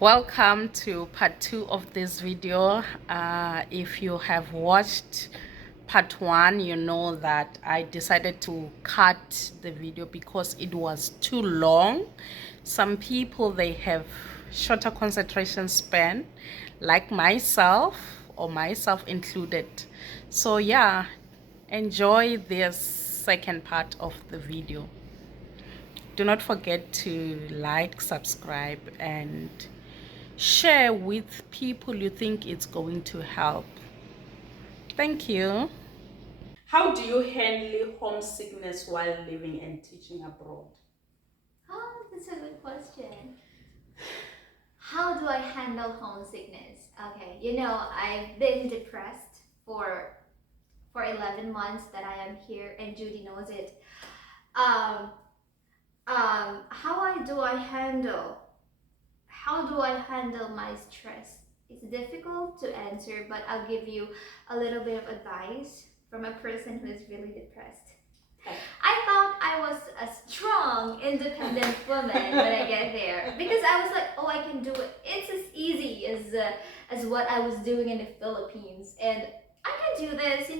Welcome to part 2 of this video. If you have watched part 1, you know that I decided to cut the video because it was too long. Some people, they have shorter concentration span, like myself, or myself included. So yeah, enjoy this second part of the video. Do not forget to like, subscribe, and share with people you think it's going to help. Thank you. How do you handle homesickness while living and teaching abroad? Oh, that's a good question. How do I handle homesickness? Okay, I've been depressed for 11 months that I am here, and Judy knows it. Um, how do I handle my stress? It's difficult to answer, but I'll give you a little bit of advice from a person who is really depressed. I thought I was a strong, independent woman when I get there because I was like, oh, I can do it. It's as easy as what I was doing in the Philippines, and I can do this.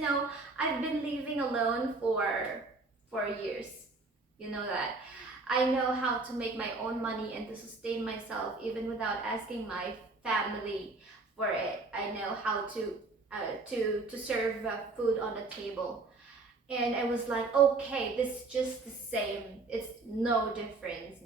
I've been living alone for years. You know that. I know how to make my own money and to sustain myself even without asking my family for it. I know how to serve food on the table, and I was like, okay, this is just the same. It's no difference.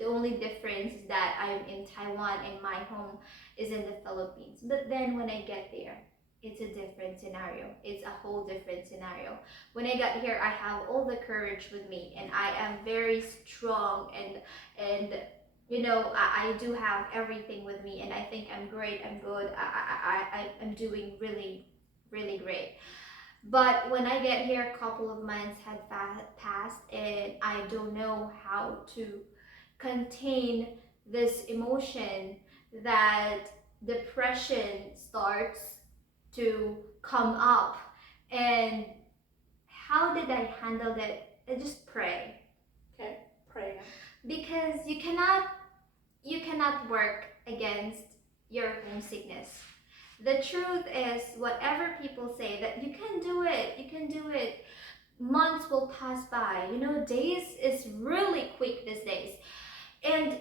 The only difference is that I'm in Taiwan and my home is in the Philippines. But then when I get there, it's a different scenario. It's a whole different scenario. When I got here, I have all the courage with me, and I am very strong, and I do have everything with me, and I think I'm great. I'm good. I'm doing really, really great. But when I get here, a couple of months had passed, and I don't know how to contain this emotion that depression starts to come up. And how did I handle that? I just pray. Okay, prayer. Because you cannot work against your homesickness. The truth is, whatever people say, that you can do it, months will pass by. Days is really quick these days. And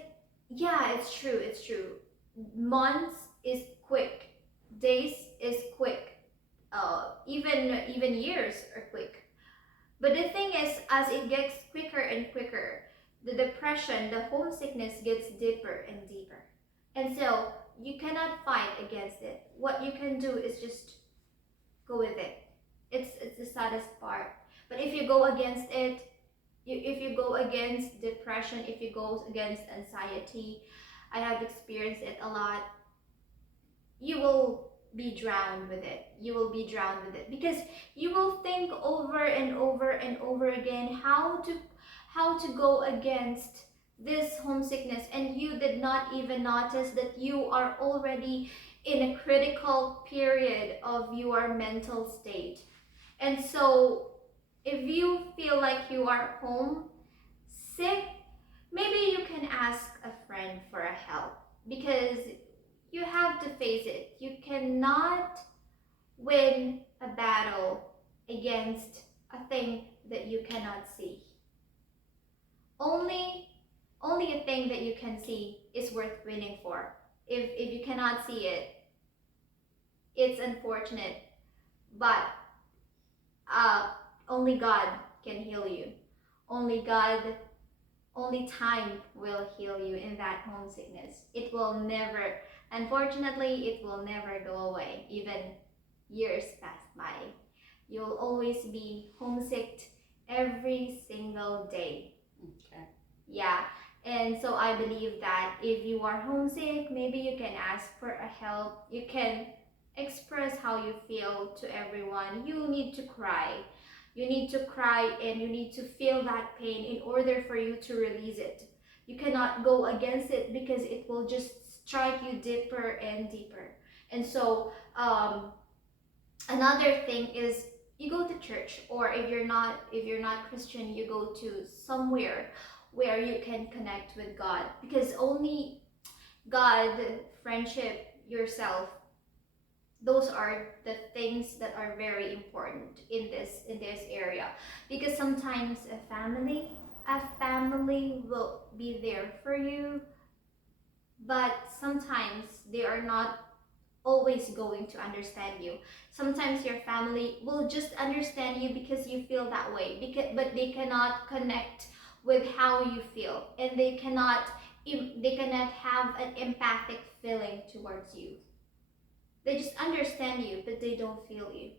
yeah, it's true. Months is quick, days is quick, even years are quick. But the thing is, as it gets quicker and quicker, the depression, the homesickness gets deeper and deeper. And so you cannot fight against it. What you can do is just go with it. It's the saddest part. But if you go against it, if you go against depression, if you go against anxiety, I have experienced it a lot. You will be drowned with it. You will be drowned with it because you will think over and over and over again how to go against this homesickness, and you did not even notice that you are already in a critical period of your mental state. And so if you feel like you are home sick, maybe you can ask a friend for a help, because you have to face it. You cannot win a battle against a thing that you cannot see. Only only a thing that you can see is worth winning for. If you cannot see it, it's unfortunate, but uh, only God can heal you. Only God, only time will heal you in that homesickness. It will never, unfortunately, it will never go away, even years pass by. You'll always be homesick every single day. Okay. Yeah. And so I believe that if you are homesick, maybe you can ask for a help. You can express how you feel to everyone. You need to cry. You need to cry, and you need to feel that pain in order for you to release it. You cannot go against it because it will just strike you deeper and deeper. And so, another thing is, you go to church, or if you're not Christian, you go to somewhere where you can connect with God, because only God, friendship, yourself, those are the things that are very important in this area, because sometimes a family will be there for you, but sometimes they are not always going to understand you. Sometimes your family will just understand you because you feel that way, but they cannot connect with how you feel, and they cannot have an empathic feeling towards you. They just understand you, but they don't feel you.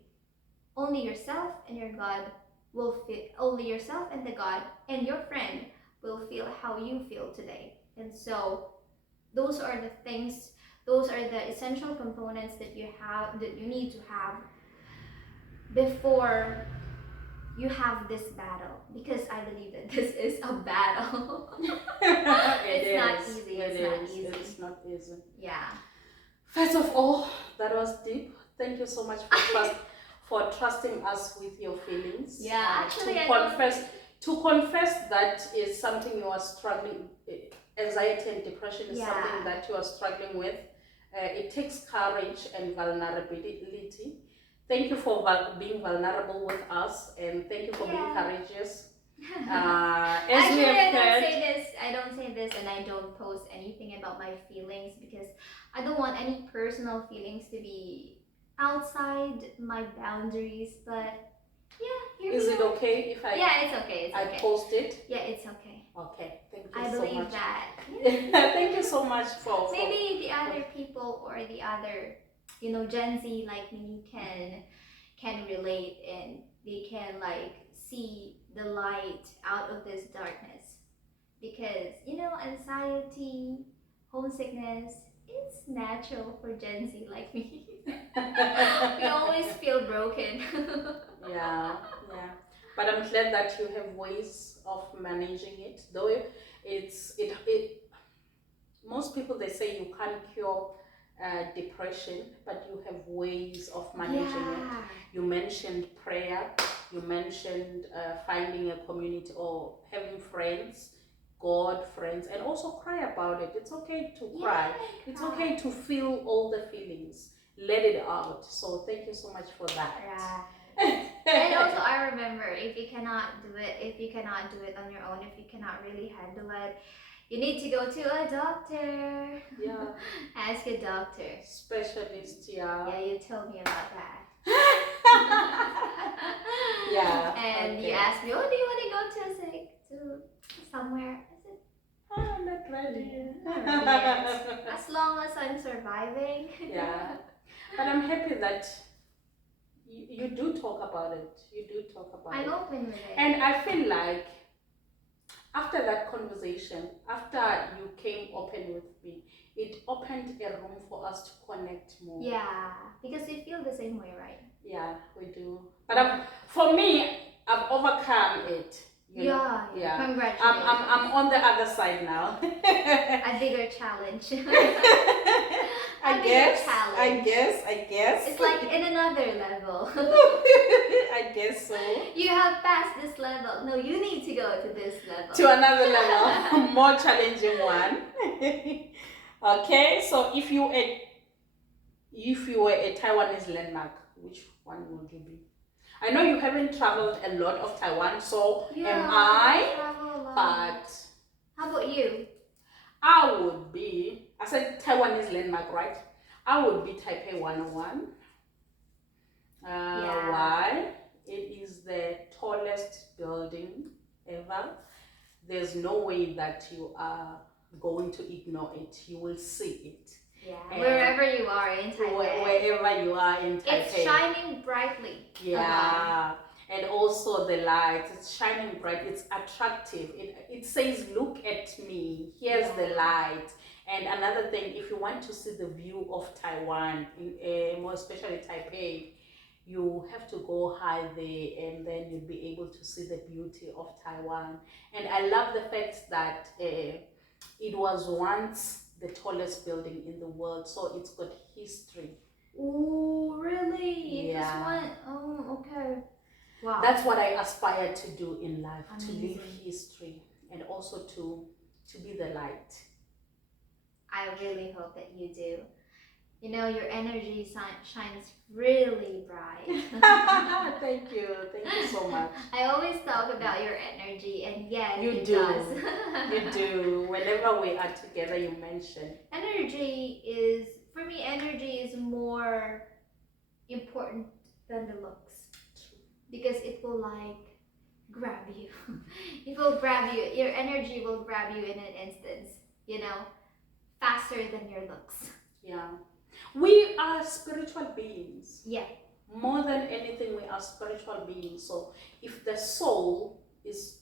Only yourself and your God will feel. Only yourself and the God and your friend will feel how you feel today. And so those are the things. Those are the essential components that you need to have before you have this battle, because I believe that this is a battle. It's not easy. It's not easy. Yeah. First of all, that was deep. Thank you so much for trusting us with your feelings. Yeah, actually, to confess that is something you are struggling. Anxiety and depression is something that you are struggling with. It takes courage and vulnerability. Thank you for being vulnerable with us, and thank you for being courageous. Actually, I don't say this, and I don't post anything about my feelings, because I don't want any personal feelings to be outside my boundaries. But yeah, is it okay if I? Yeah, it's okay. It's okay. I post it. Yeah, it's okay. Okay, thank you I so believe much. that. Thank you so much for Maybe the other people or the other, Gen Z like me can relate, and they can like see the light out of this darkness, because anxiety, homesickness, it's natural for Gen Z like me. We always feel broken. Yeah. But I'm glad that you have ways of managing it. Though most people, they say you can't cure depression, but you have ways of managing it. You mentioned prayer. You mentioned finding a community or having friends. God, friends, and also cry about it. It's okay to cry. It's okay to feel all the feelings. Let it out. So thank you so much for that. Right. And also, I remember, if you cannot do it on your own, if you cannot really handle it, you need to go to a doctor. Yeah. Ask a doctor. Specialist, yeah. Yeah, you told me about that. Yeah. And you asked me, oh, do you want to go to somewhere? I said, I'm not ready. Not ready yet. As long as I'm surviving. Yeah. But I'm happy that you do talk about it. I'm open with it. And I feel like after that conversation, after you came open with me, it opened a room for us to connect more. Yeah, because we feel the same way, right? Yeah, we do. But for me, I've overcome it. Yeah. Congratulations. I'm on the other side now. A bigger challenge. I guess. It's like in another level. I guess so. You have passed this level. No, you need to go to this level. To another level, more challenging one. Okay, so if you were a Taiwanese landmark, which one would you be? I know you haven't traveled a lot of Taiwan, so am I. But how about you? I would be, I said Taiwanese landmark, right? I would be Taipei 101. Why? It is the tallest building ever. There's no way that you are going to ignore it. You will see it. Yeah, wherever you are in Taipei. Wherever you are in Taipei. It's shining brightly. Yeah. And also the lights, it's shining bright, it's attractive. It says, look at me, here's the light. And another thing, if you want to see the view of Taiwan, more especially Taipei, you have to go high there, and then you'll be able to see the beauty of Taiwan. And I love the fact that it was once the tallest building in the world, so it's got history. Oh, really? Yeah. Oh, okay. Wow. That's what I aspire to do in life. Amazing. To live history, and also to be the light. I really hope that you do. You know, your energy shines really bright. Thank you so much. I always talk about your energy, and yes, You it do. does. You do. Whenever we are together, you mention. Energy is, for me, energy is more important than the looks. Because it will like grab you. It will grab you. Your energy will grab you in an instant, you know, faster than your looks. Yeah. We are spiritual beings. Yeah. More than anything, we are spiritual beings. So if the soul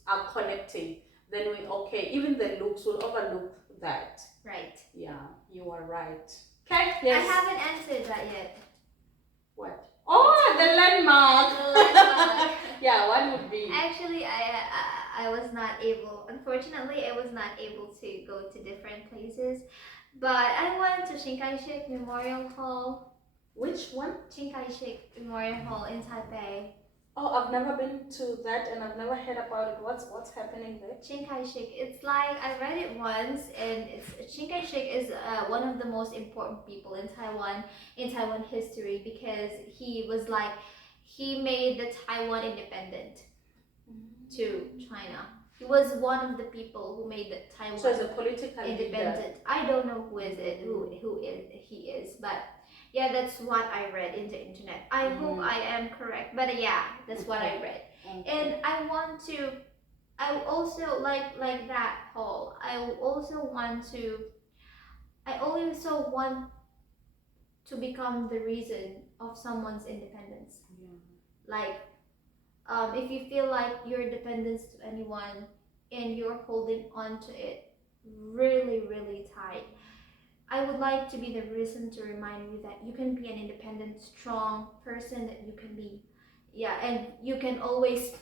are connecting, then we okay. Even the looks will overlook that. Right. Yeah, you are right. Okay. Yes. I haven't answered that yet. What? Oh, the landmark. The landmark. Yeah, what would be? Actually, I was not able. Unfortunately, I was not able to go to different places. But I went to Chiang Kai-shek Memorial Hall. Which one? Chiang Kai-shek Memorial Hall in Taipei. Oh, I've never been to that, and I've never heard about it. What's happening there? Chiang Kai-shek. It's like I read it once, and Chiang Kai-shek is one of the most important people in Taiwan history, because he made the Taiwan independent to China. He was one of the people who made the Taiwan so as a political independent. leader. I don't know who he is, but yeah, that's what I read in the internet. I hope I am correct, but yeah, that's what I read. And I also like that Paul. I also want to become the reason of someone's independence. Yeah. Like, if you feel like your dependence to anyone and you're holding on to it really, really tight, I would like to be the reason to remind you that you can be an independent, strong person, that you can be. Yeah, and you can always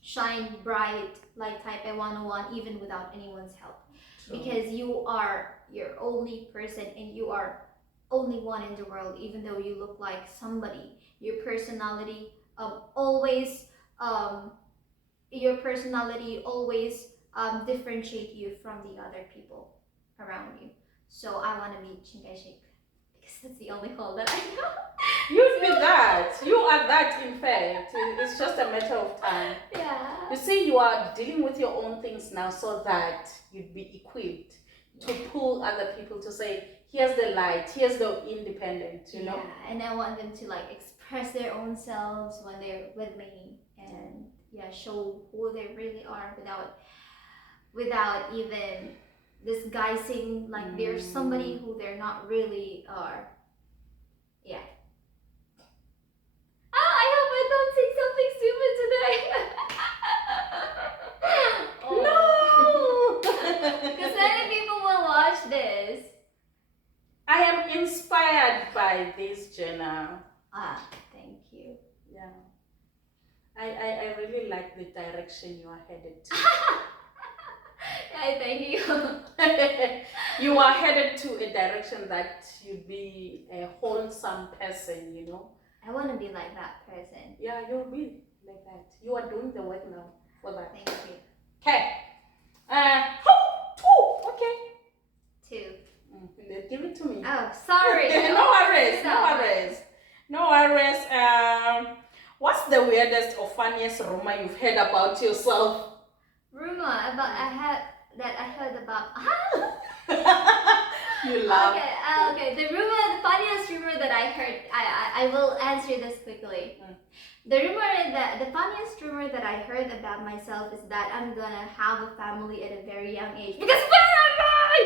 shine bright like Taipei 101 even without anyone's help. True. Because you are your only person, and you are only one in the world, even though you look like somebody. Your personality always differentiate you from the other people around you. So I want to be Chiang Kai-shek, because that's the only hall that I know. You'd be that. You are that, in fact. It's just a matter of time. Yeah. You see, you are dealing with your own things now, so that you'd be equipped to pull other people to say, here's the light, here's the independent, you know? Yeah, and I want them to like express their own selves when they're with me, and yeah, show who they really are without even disguising like they're somebody who they're not really are. Yeah. I hope I don't say something stupid today. No! Because many people will watch this. I am inspired by this, Jeana. Thank you. Yeah. I really like the direction you are headed to. Yeah, thank you. You are headed to a direction that you'd be a wholesome person, you know? I want to be like that person. Yeah, you'll be like that. You are doing the work now for that. Thank you. Okay. Okay. 2. Give it to me. Oh, sorry. No worries. What's the weirdest or funniest rumor you've heard about yourself? Rumor about I heard about. You laugh. Okay. The funniest rumor that I heard. I will answer this quickly. The funniest rumor that I heard about myself is that I'm gonna have a family at a very young age. Because where am I?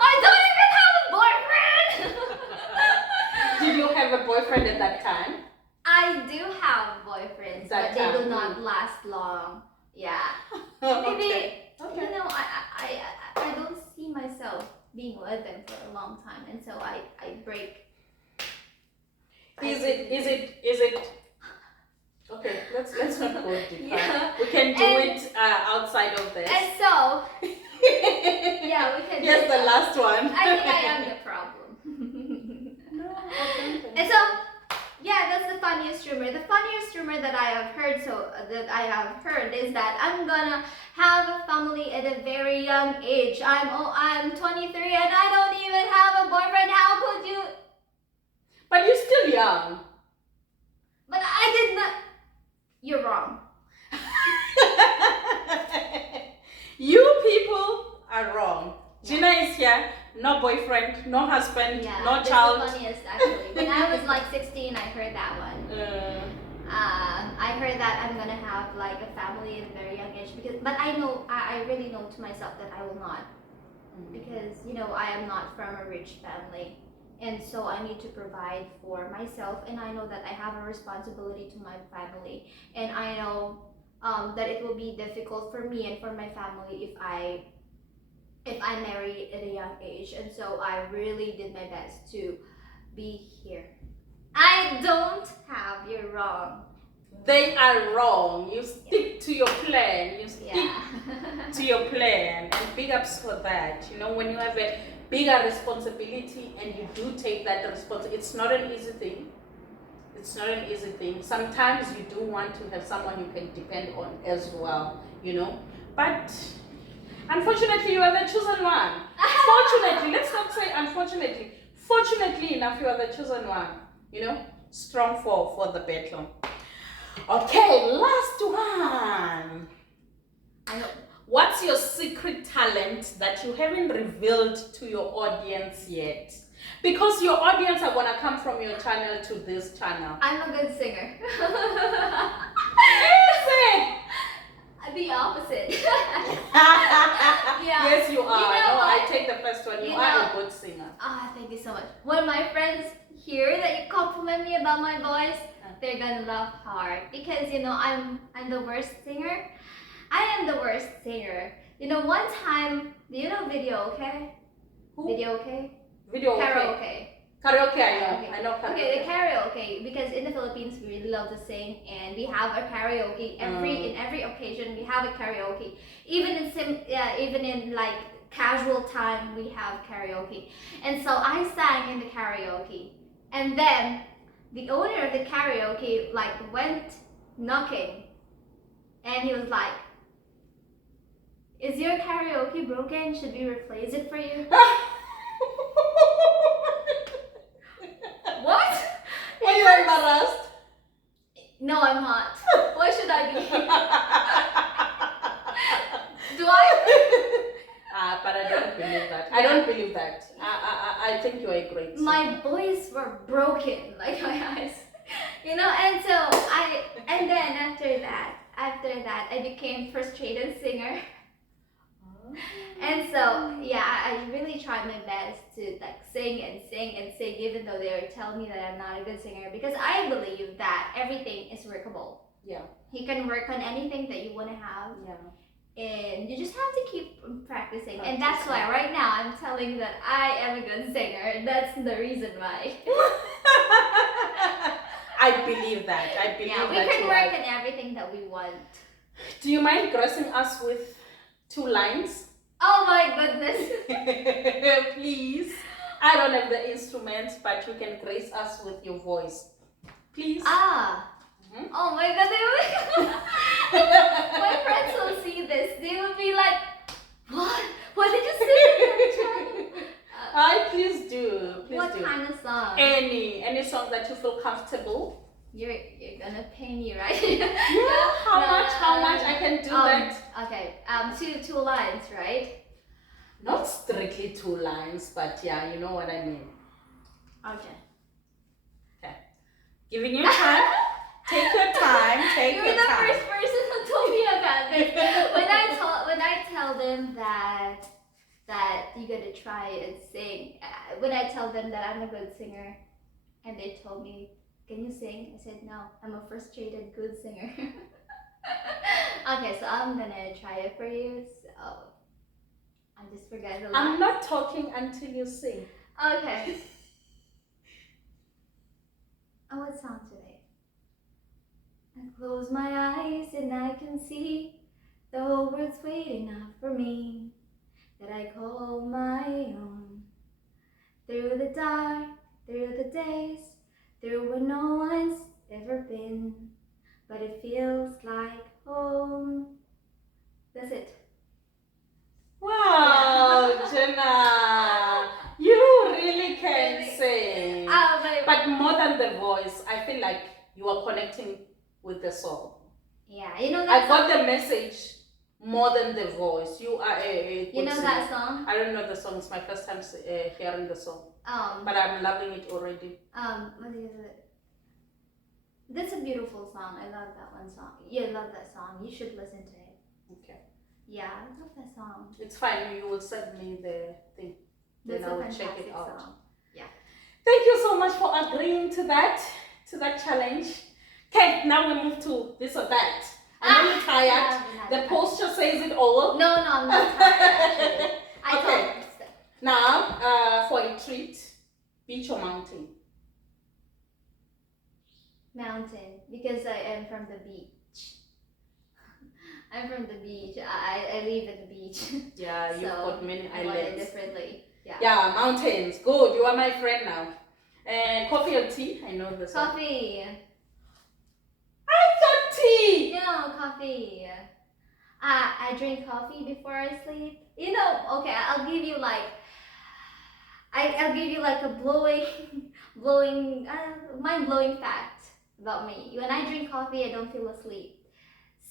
I don't even have a boyfriend. Did you have a boyfriend at that time? I do have boyfriends, but they do not last long. Yeah. Maybe. Okay. You know, I don't see myself being with them for a long time, and so I break. Is it? Okay, let's not go deeper. Yeah. We can do it outside of this. And so, yeah, we can. Yes, the last one. I think I am the problem. No, I don't think and so, yeah, that's the funniest rumor. The funniest rumor that I have heard is that I'm gonna have a family at a very young age. I'm 23 and I don't still young. But I did not. You're wrong. You people are wrong. Jeana is here, no boyfriend, no husband, no child. That's the funniest actually. When I was like 16, I heard that one. I heard that I'm gonna have like a family at a very young age but I know I really know to myself that I will not, because I am not from a rich family, and so I need to provide for myself, and I know that I have a responsibility to my family, and I know that it will be difficult for me and for my family if I marry at a young age, and so I really did my best to be here. I don't have. You're wrong. They are wrong. You stick to your plan. You stick to your plan, and big ups for that. When you have a bigger responsibility and you do take that responsibility, it's not an easy thing. It's not an easy thing. Sometimes you do want to have someone you can depend on as well, But unfortunately, you are the chosen one. Fortunately, let's not say unfortunately. Fortunately enough, you are the chosen one. Strong for the battle. Okay, last one. What's your secret talent that you haven't revealed to your audience yet? Because your audience are gonna come from your channel to this channel. I'm a good singer. Is it? The opposite. Yes, you are. I take the first one. You are a good singer. Thank you so much. When my friends hear that you compliment me about my voice, they're gonna laugh hard because I'm the worst singer. I am the worst singer. One time, do you know Video Okay? Who? Video Okay? Video Okay. Karaoke. Karaoke, I know karaoke. Okay, the karaoke, because in the Philippines we really love to sing, and we have a karaoke in every occasion. We have a karaoke, even in like casual time we have karaoke. And so I sang in the karaoke, and then the owner of the karaoke went knocking, and he was like, "Is your karaoke broken? Should we replace it for you?" What? Are you embarrassed? No, I'm not. Why should I be? Do I? But I don't believe that. I don't believe that. I think you are a great singer. My voice were broken, like my eyes. And so and then after that, I became frustrated singer. And so, I really tried my best to sing and sing and sing, even though they were telling me that I'm not a good singer, because I believe that everything is workable. Yeah. You can work on anything that you want to have. Yeah. And you just have to keep practicing. And that's why right now I'm telling you that I am a good singer. That's the reason why. I believe that. We can work on everything that we want. Do you mind gracing us with 2 lines? Oh my goodness. Please. I don't have the instruments, but you can grace us with your voice. Please. Oh my god, my friends will see this. They will be like, what? What did you say? Please do. What kind of song? Any song that you feel comfortable. You're gonna pay me, right? How much I can do that? Okay, two lines, right? Not strictly 2 lines, but yeah, you know what I mean. Okay. Giving you time. Take your time. You're the first person who told me about this. When I tell them that you gotta try and sing, when I tell them that I'm a good singer, and they told me, "Can you sing?" I said, "No, I'm a frustrated good singer." Okay, so I'm gonna try it for you. So I just forgot the line. I'm not talking until you sing. Okay. What song today? I close my eyes and I can see the whole world's waiting up for me, that I call my own. Through the dark, through the days, through where no one's ever been, but it feels like home. That's it. Wow, Jeana, you really can sing. But more than the voice, I feel like you are connecting with the song. Yeah, you know I that got song? the message more than the voice. You are a You good know singer. that song? I don't know the song. It's my first time hearing the song. But I'm loving it already. What is it? That's a beautiful song. I love that one song. You love that song. You should listen to it. Okay. Yeah, I love that song. It's fine. You will send me the thing. Then I will check it out. Song. Yeah. Thank you so much for agreeing to that challenge. Okay, now we move to this or that. I'm really tired. The posture says it all. No, I'm not tired actually. Okay. Now, for a treat, beach or mountain? Mountain, because I am from the beach. I'm from the beach. I live at the beach. Yeah, you've got many islands. Differently. Yeah. Yeah, mountains. Good. You are my friend now. Coffee or tea? I know this. Coffee. I thought tea. No, coffee. I drink coffee before I sleep. You know, okay, I'll give you like I'll give you like a mind-blowing fact about me. When I drink coffee, I don't feel asleep.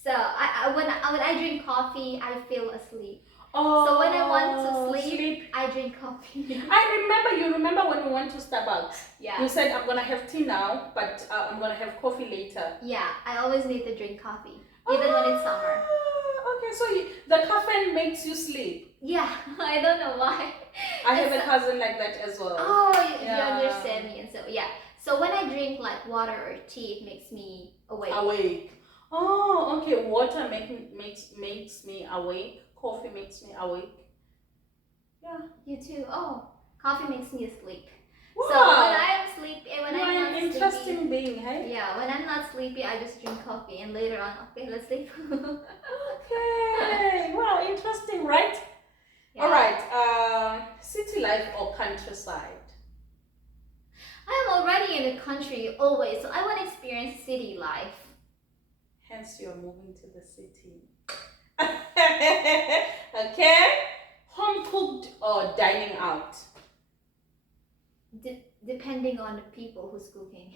So when I drink coffee, I feel asleep. Oh, so when I want to sleep, I drink coffee. You remember when we went to Starbucks? Yeah. You said, I'm gonna have tea now, but I'm gonna have coffee later. Yeah, I always need to drink coffee, even when it's summer. Okay, so the caffeine makes you sleep. Yeah, I don't know why. I have a cousin like that as well. Oh, you understand me, and so yeah. So when I drink like water or tea, it makes me awake. Oh, okay. Water makes me awake. Coffee makes me awake. Yeah. You too. Oh, coffee makes me asleep. Wow. So when I am sleepy, when you I'm are not an interesting sleepy, being, hey? Yeah, when I'm not sleepy, I just drink coffee, and later on, okay, let's sleep. Okay. Wow, interesting, right? Yeah. All right. City life or countryside? I'm already in the country always, so I want to experience city life. Hence, you're moving to the city. Okay. Home cooked or dining out? Depending on the people who's cooking.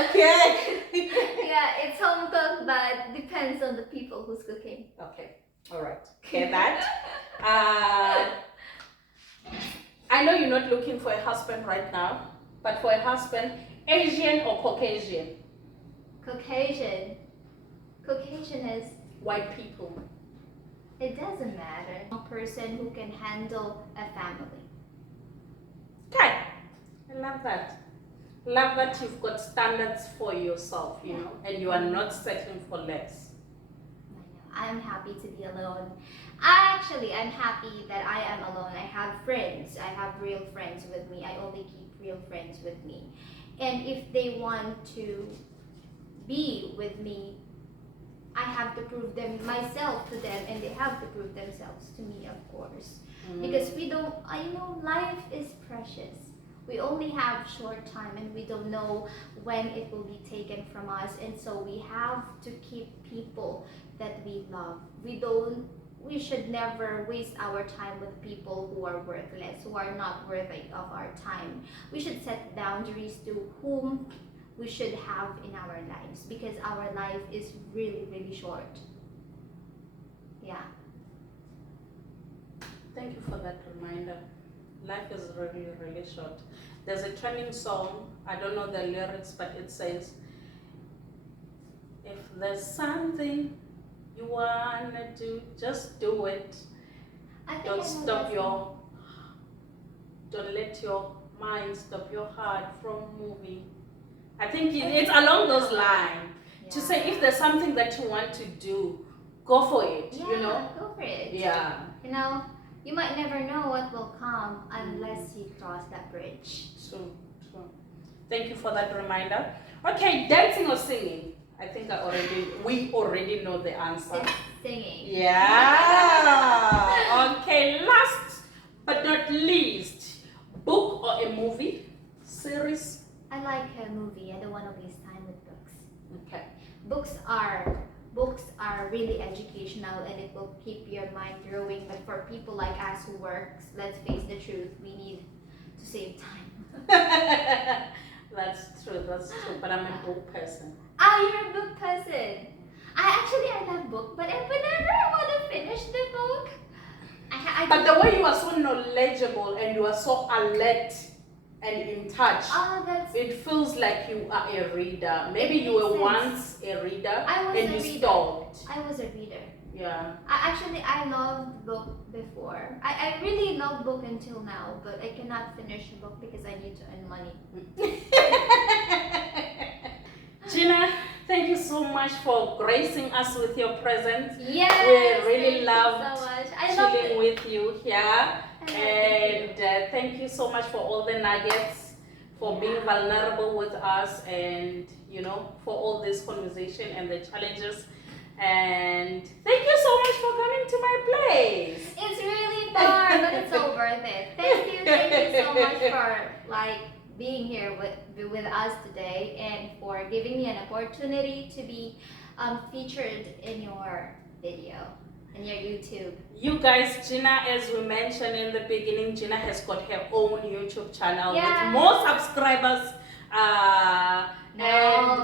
Okay. Yeah, it's home cooked, but depends on the people who's cooking. Okay. All right. Okay, that. I know you're not looking for a husband right now, but for a husband, Asian or Caucasian? Caucasian. Caucasian is white people. It doesn't matter. A person who can handle a family. Okay. I love that. Love that you've got standards for yourself, you know, and you are not settling for less. I know. I'm happy to be alone. I'm happy that I am alone. I have friends. I have real friends with me. I only keep real friends with me. And if they want to be with me, I have to prove myself to them, and they have to prove themselves to me, of course. Because life is precious. We only have short time, and we don't know when it will be taken from us, and so we have to keep people that we love. We should never waste our time with people who are worthless, who are not worthy of our time. We should set boundaries to whom we should have in our lives, because our life is really, really short. Yeah. Thank you for that reminder. Life is really, really short. There's a trending song, I don't know the lyrics, but it says, if there's something you wanna do, just do it. Don't let your mind stop your heart from moving. I think it's along those lines. Yeah. To say if there's something that you want to do, go for it. Yeah, go for it. Yeah. You might never know what will come unless you cross that bridge. True. Thank you for that reminder. Okay, dancing or singing? I think we already know the answer. It's singing. Yeah. Okay, last but not least, book or a movie? Series? I like a movie. I don't want to waste time with books. Okay. Books are books are really educational and it will keep your mind growing. But for people like us who works, let's face the truth, we need to save time. That's true, but I'm a book person. You're a book person. I love book, but whenever I want to finish the book, But the way you are so knowledgeable and you are so alert and in touch, it feels like you are a reader. Maybe you were once a reader and you stopped. I was a reader. Yeah. I loved book before. I really love book until now, but I cannot finish a book because I need to earn money. Jeana, thank you so much for gracing us with your presence. Yes, we really loved so much. chilling with you here. And thank you so much for all the nuggets, for being vulnerable with us, and for all this conversation and the challenges. And thank you so much for coming to my place. It's really far, but it's so worth it. Thank you so much for being here with us today, and for giving me an opportunity to be featured in your video, in your YouTube. You guys, Jeana, as we mentioned in the beginning, Jeana has got her own YouTube channel with more subscribers and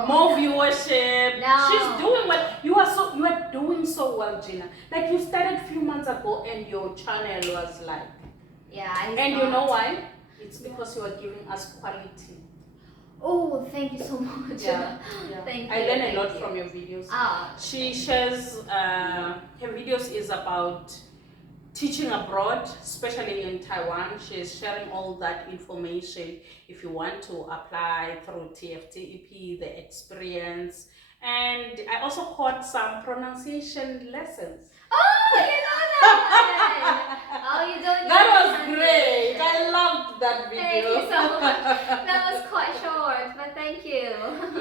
more viewership. She's doing well. You are doing so well, Jeana. Like, you started a few months ago and your channel was like, and you know why? It's because you are giving us quality. Oh, thank you so much. Yeah. Thank you. I learn a lot from your videos. She shares, her videos is about teaching abroad, especially in Taiwan. She is sharing all that information if you want to apply through TFTEP, the experience. And I also caught some pronunciation lessons. Oh, you know that one. Oh, you don't. That was great. I loved that video. Thank you so much. That was quite short, but thank you.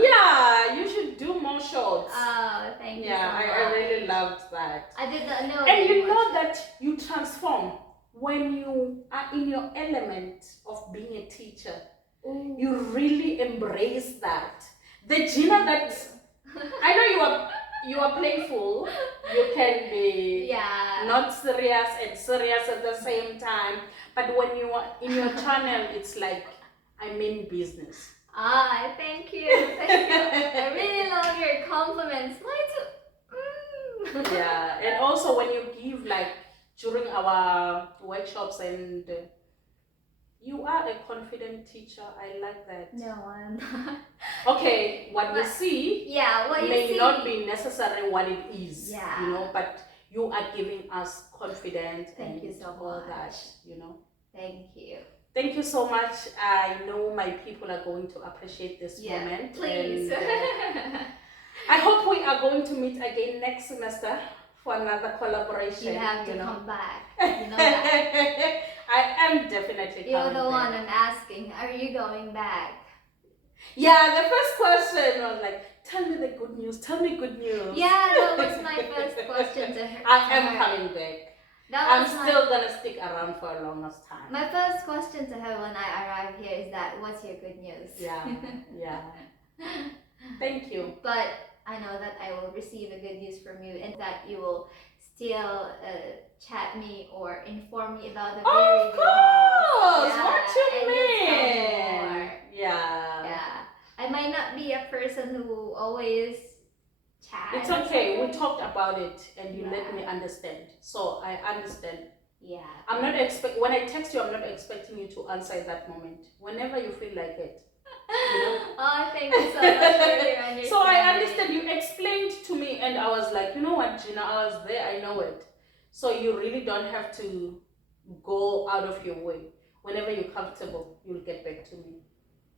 Yeah, you should do more shorts. Oh, thank you. Yeah, so much. I really loved that. I did not know. And you know that you transform when you are in your element of being a teacher. Ooh. You really embrace that. The Jeana that I know you are playful. You can be not serious and serious at the same time. But when you are in your channel, it's like, I mean business. Thank you. Thank you. I really love your compliments. Yeah, and also when you give, like, during our workshops, and you are a confident teacher. I like that. No, I'm not. Okay, what we see may not be necessarily what it is, but you are giving us confidence. Thank you so all much. That, Thank you. Thank you so much. I know my people are going to appreciate this moment. Please. And, I hope we are going to meet again next semester for another collaboration. You have to come back. You know that. I am definitely coming You're the back. one I'm asking. Are you going back? Yeah, the first question was like, tell me the good news. Tell me good news. Yeah, that was my first question to her. I am coming back. I'm still going to stick around for a longest time. My first question to her when I arrived here is that, what's your good news? Yeah. Thank you. But I know that I will receive a good news from you, and that you will still chat me or inform me about the very good news. Of course! What you mean? Yeah. I might not be a person who always chats. It's okay. We talked about it and you let me understand. So I understand. Yeah. I'm not when I text you, I'm not expecting you to answer at that moment. Whenever you feel like it. Oh, thank you so much for your understanding. So I understand. You explained to me and I was like, you know what, Jeana, I was there, I know it. So you really don't have to go out of your way. Whenever you're comfortable, you'll get back to me.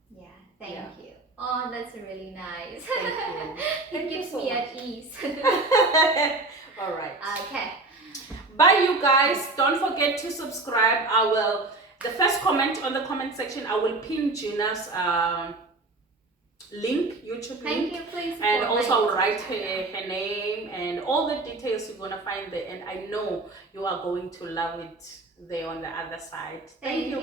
Yeah, thank you. Oh, that's really nice. Thank you. It gives me at ease. All right. Okay. Bye, you guys. Don't forget to subscribe. The first comment on the comment section, I will pin Jeana's link, YouTube link. Thank you, please. And also I'll write her name and all the details you're going to find there. And I know you are going to love it there on the other side. Thank you.